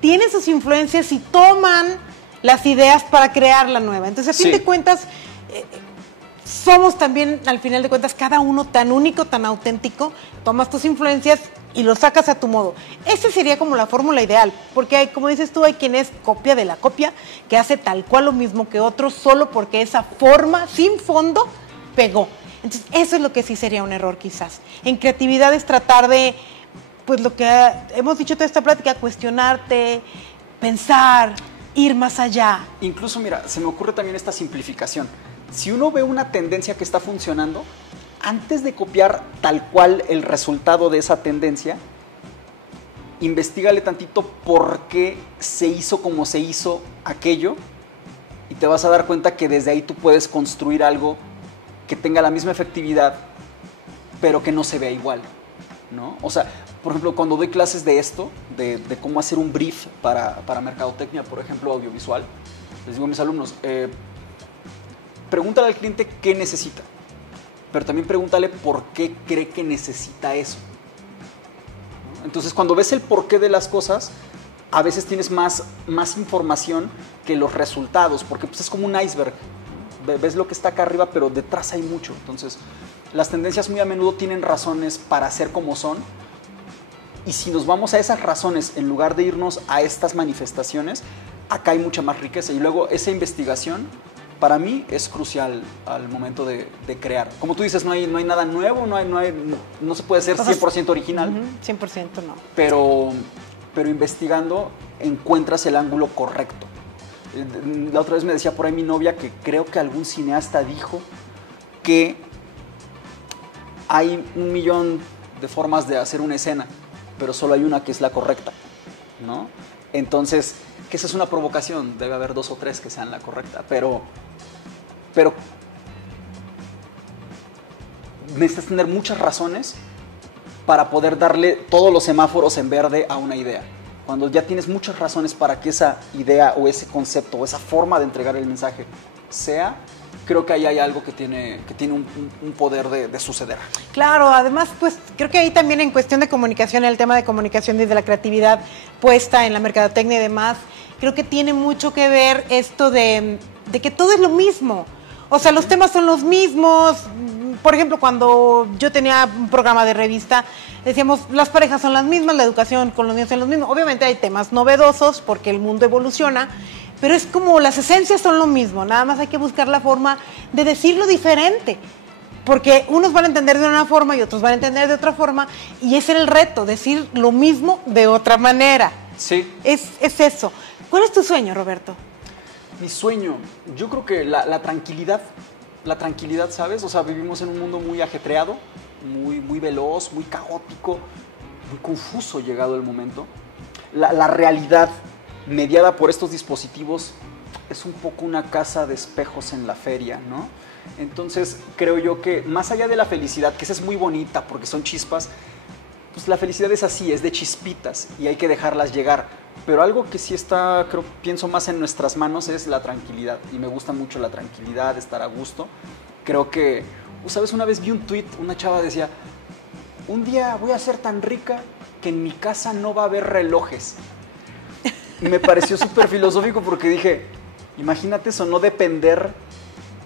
tienen sus influencias y toman las ideas para crear la nueva. Entonces, a fin de cuentas, somos también, al final de cuentas, cada uno tan único, tan auténtico. Tomas tus influencias y lo sacas a tu modo. Esa sería como la fórmula ideal, porque hay, como dices tú, hay quien es copia de la copia, que hace tal cual lo mismo que otros, solo porque esa forma, sin fondo, pegó. Entonces, eso es lo que sí sería un error quizás. En creatividad es tratar de, pues lo que hemos dicho toda esta plática, cuestionarte, pensar, ir más allá. Incluso, mira, se me ocurre también esta simplificación. Si uno ve una tendencia que está funcionando, antes de copiar tal cual el resultado de esa tendencia, investígale tantito por qué se hizo como se hizo aquello y te vas a dar cuenta que desde ahí tú puedes construir algo que tenga la misma efectividad, pero que no se vea igual, ¿no? O sea, por ejemplo, cuando doy clases de esto, de cómo hacer un brief para mercadotecnia, por ejemplo, audiovisual, les digo a mis alumnos, pregúntale al cliente qué necesita, pero también pregúntale por qué cree que necesita eso. Entonces, cuando ves el porqué de las cosas, a veces tienes más información que los resultados, porque pues, es como un iceberg. Ves lo que está acá arriba, pero detrás hay mucho. Entonces, las tendencias muy a menudo tienen razones para ser como son, y si nos vamos a esas razones en lugar de irnos a estas manifestaciones, acá hay mucha más riqueza. Y luego esa investigación, para mí, es crucial al momento de crear. Como tú dices, no hay nada nuevo, no se puede ser 100% original. 100% no. Pero investigando encuentras el ángulo correcto. La otra vez me decía por ahí mi novia que creo que algún cineasta dijo que hay 1.000.000 de formas de hacer una escena, pero solo hay una que es la correcta, ¿no? Entonces, que esa es una provocación, debe haber 2 o 3 que sean la correcta, pero necesitas tener muchas razones para poder darle todos los semáforos en verde a una idea. Cuando ya tienes muchas razones para que esa idea o ese concepto o esa forma de entregar el mensaje sea, creo que ahí hay algo que tiene un poder de suceder. Claro, además, pues creo que ahí también en cuestión de comunicación, el tema de comunicación desde la creatividad puesta en la mercadotecnia y demás, creo que tiene mucho que ver esto de que todo es lo mismo. O sea, los temas son los mismos. Por ejemplo, cuando yo tenía un programa de revista, decíamos, las parejas son las mismas, la educación con los niños son los mismos. Obviamente hay temas novedosos porque el mundo evoluciona, pero es como las esencias son lo mismo, nada más hay que buscar la forma de decirlo diferente, porque unos van a entender de una forma y otros van a entender de otra forma, y ese era el reto, decir lo mismo de otra manera. Sí. Es eso. ¿Cuál es tu sueño, Roberto? Mi sueño, yo creo que la tranquilidad, ¿sabes? O sea, vivimos en un mundo muy ajetreado, muy veloz, muy caótico, muy confuso llegado el momento. La realidad mediada por estos dispositivos es un poco una casa de espejos en la feria, ¿no? Entonces creo yo que más allá de la felicidad, que esa es muy bonita porque son chispas, pues la felicidad es así, es de chispitas y hay que dejarlas llegar. Pero algo que sí está, pienso más en nuestras manos es la tranquilidad. Y me gusta mucho la tranquilidad, estar a gusto. Creo que, ¿sabes? Una vez vi un tweet, una chava decía, un día voy a ser tan rica que en mi casa no va a haber relojes. Y me pareció súper filosófico porque dije, imagínate eso, no depender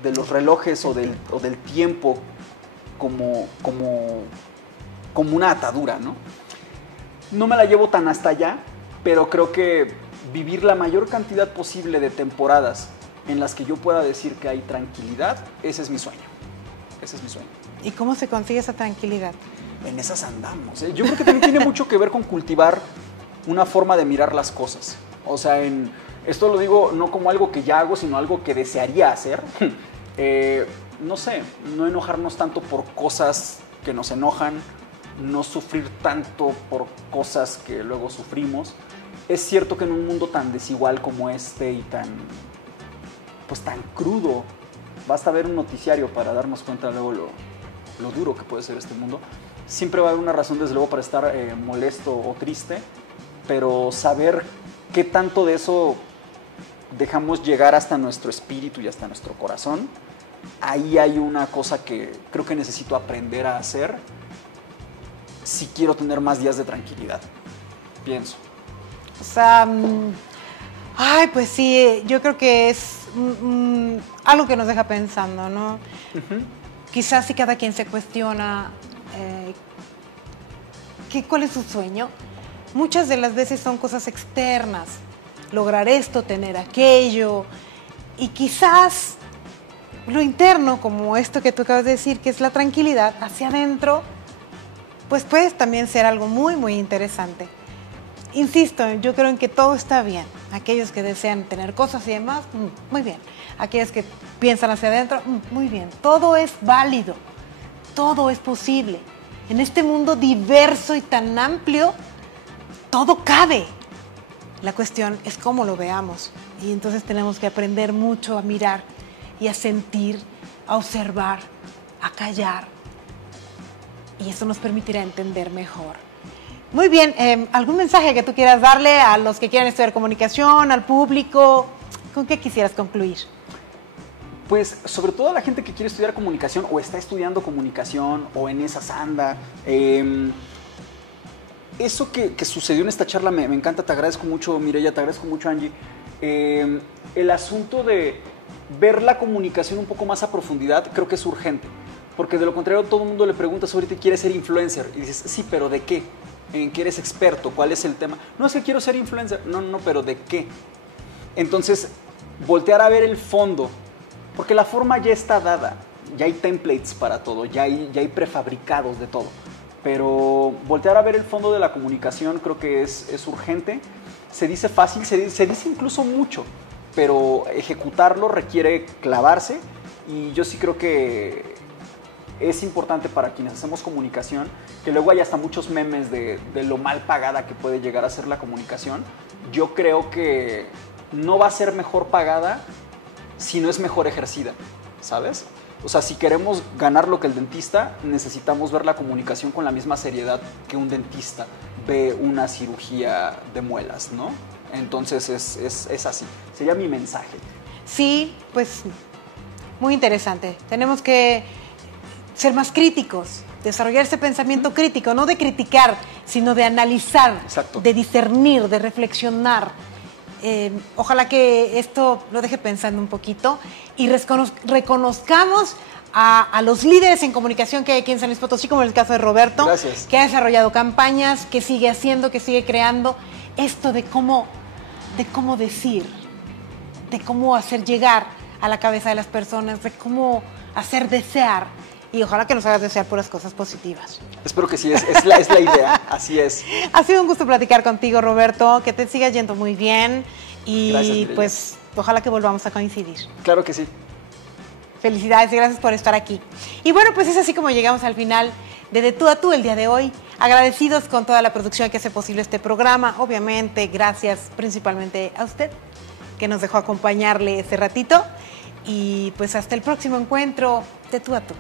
de los relojes o del tiempo como una atadura, ¿no? No me la llevo tan hasta allá, pero creo que vivir la mayor cantidad posible de temporadas en las que yo pueda decir que hay tranquilidad, ese es mi sueño. Ese es mi sueño. ¿Y cómo se consigue esa tranquilidad? En esas andamos, ¿eh? Yo creo que también tiene mucho que ver con cultivar una forma de mirar las cosas. O sea, esto lo digo no como algo que ya hago, sino algo que desearía hacer. No sé, no enojarnos tanto por cosas que nos enojan, no sufrir tanto por cosas que luego sufrimos. Es cierto que en un mundo tan desigual como este y tan crudo, basta ver un noticiario para darnos cuenta luego lo duro que puede ser este mundo. Siempre va a haber una razón, desde luego, para estar molesto o triste, pero saber qué tanto de eso dejamos llegar hasta nuestro espíritu y hasta nuestro corazón, ahí hay una cosa que creo que necesito aprender a hacer si quiero tener más días de tranquilidad, pienso. O sea, pues sí, yo creo que es algo que nos deja pensando, ¿no? Uh-huh. Quizás si cada quien se cuestiona cuál es su sueño, muchas de las veces son cosas externas, lograr esto, tener aquello, y quizás lo interno, como esto que tú acabas de decir, que es la tranquilidad, hacia adentro, pues puede también ser algo muy, muy interesante. Insisto, yo creo en que todo está bien. Aquellos que desean tener cosas y demás, muy bien. Aquellos que piensan hacia adentro, muy bien. Todo es válido, todo es posible. En este mundo diverso y tan amplio, todo cabe. La cuestión es cómo lo veamos. Y entonces tenemos que aprender mucho a mirar y a sentir, a observar, a callar. Y eso nos permitirá entender mejor. Muy bien, ¿algún mensaje que tú quieras darle a los que quieran estudiar comunicación, al público? ¿Con qué quisieras concluir? Pues sobre todo a la gente que quiere estudiar comunicación o está estudiando comunicación o en esas anda. Eso que sucedió en esta charla me encanta, te agradezco mucho, Mireya, te agradezco mucho, Angie. El asunto de ver la comunicación un poco más a profundidad creo que es urgente. Porque de lo contrario todo el mundo le pregunta sobre ti, ¿quieres ser influencer? Y dices, sí, pero ¿de qué? ¿En qué eres experto? ¿Cuál es el tema? No, es que quiero ser influencer. No, pero ¿de qué? Entonces, voltear a ver el fondo. Porque la forma ya está dada. Ya hay templates para todo. Ya hay prefabricados de todo. Pero voltear a ver el fondo de la comunicación creo que es urgente. Se dice fácil, se dice incluso mucho. Pero ejecutarlo requiere clavarse. Y yo sí creo que es importante para quienes hacemos comunicación, que luego hay hasta muchos memes de lo mal pagada que puede llegar a ser la comunicación. Yo creo que no va a ser mejor pagada si no es mejor ejercida, ¿sabes? O sea, si queremos ganar lo que el dentista, necesitamos ver la comunicación con la misma seriedad que un dentista ve una cirugía de muelas, ¿no? Entonces es así, sería mi mensaje. Sí, pues muy interesante. Tenemos que ser más críticos, desarrollar ese pensamiento crítico, no de criticar, sino de analizar, exacto, de discernir, de reflexionar. Ojalá que esto lo deje pensando un poquito y reconozcamos a los líderes en comunicación que hay aquí en San Luis Potosí, como en el caso de Roberto, gracias, que ha desarrollado campañas, que sigue haciendo, que sigue creando esto de cómo decir, de cómo hacer llegar a la cabeza de las personas, de cómo hacer desear. Y ojalá que nos hagas desear puras cosas positivas. Espero que sí, es la idea, así es. Ha sido un gusto platicar contigo, Roberto, que te sigas yendo muy bien. Y gracias, pues Ojalá que volvamos a coincidir. Claro que sí. Felicidades y gracias por estar aquí. Y bueno, pues es así como llegamos al final de Tú a Tú el día de hoy. Agradecidos con toda la producción que hace posible este programa. Obviamente, gracias principalmente a usted que nos dejó acompañarle ese ratito. Y pues hasta el próximo encuentro de Tú a Tú.